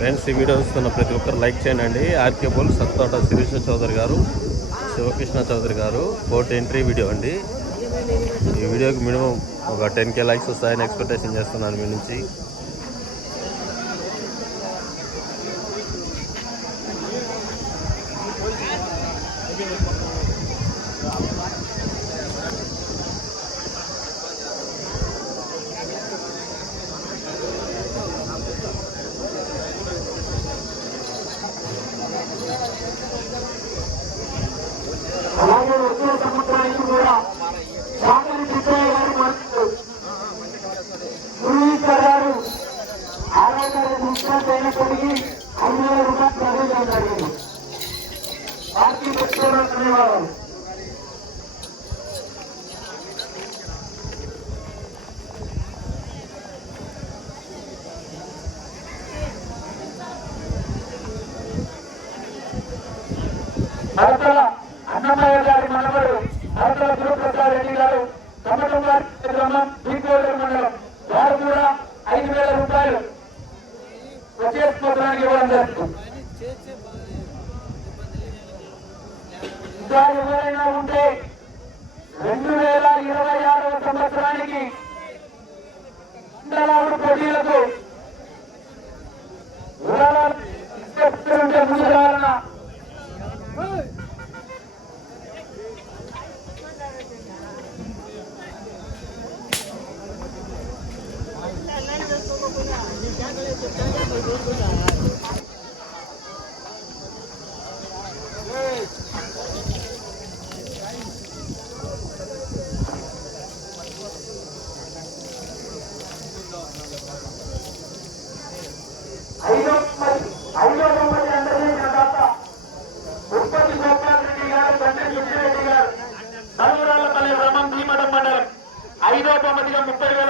Friends ఈ video చూస్తున్న ప్రతి ఒక్కరు లైక్ చేయండి. ఆర్కే బోల్ సత్తోట శిరీష చౌదరి గారు శివకృష్ణ చౌదరి గారు కోర్ట్ ఎంట్రీ వీడియో అండి. ఈ వీడియోకి మినిమం ఒక టెన్ కే లైక్స్ వస్తాయని ఎక్స్పెక్టేషన్ చేస్తున్నాను మీ నుంచి. అలాగే వచ్చే సముద్రానికి కూడా చాకలి సిద్ధయ్య గారు మరియు గురువీశ్వర్ గారు ఆరో తరగతి ముఖ్యమంత్రి అయినప్పటికీ ఐదు వేల రూపాయలు ప్రవేశం జరిగింది? పార్టీ పెట్టుకోవడం అవతల అన్నమయ్య గారి మనవడు అవతల గురుప్రసాద్ రెడ్డి గారు కమలం గారి గ్రామం బీకోడూరు మండలం. వారు కూడా ఐదు వేల రూపాయలు వచ్చే స్తోత్రానికి ఇవ్వడం జరుగుతుంది ఇంకా ఎవరైనా ఉంటే రెండు వేల ఇరవై ఆరవ సంవత్సరానికి మండలాలు పోటీలకు ఐదో బహుమతిగా ముప్పై వేల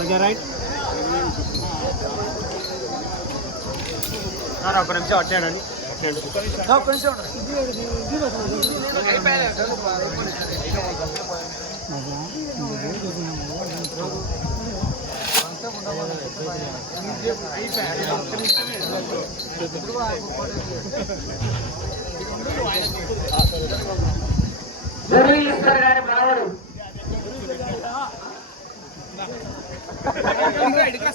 కొంచెం రైట్ ఒక నిమిషం అట్టాడండి ఒక్క నిమిషం గురువీశ్వర్ గారి మనవడు എടുക്കാം.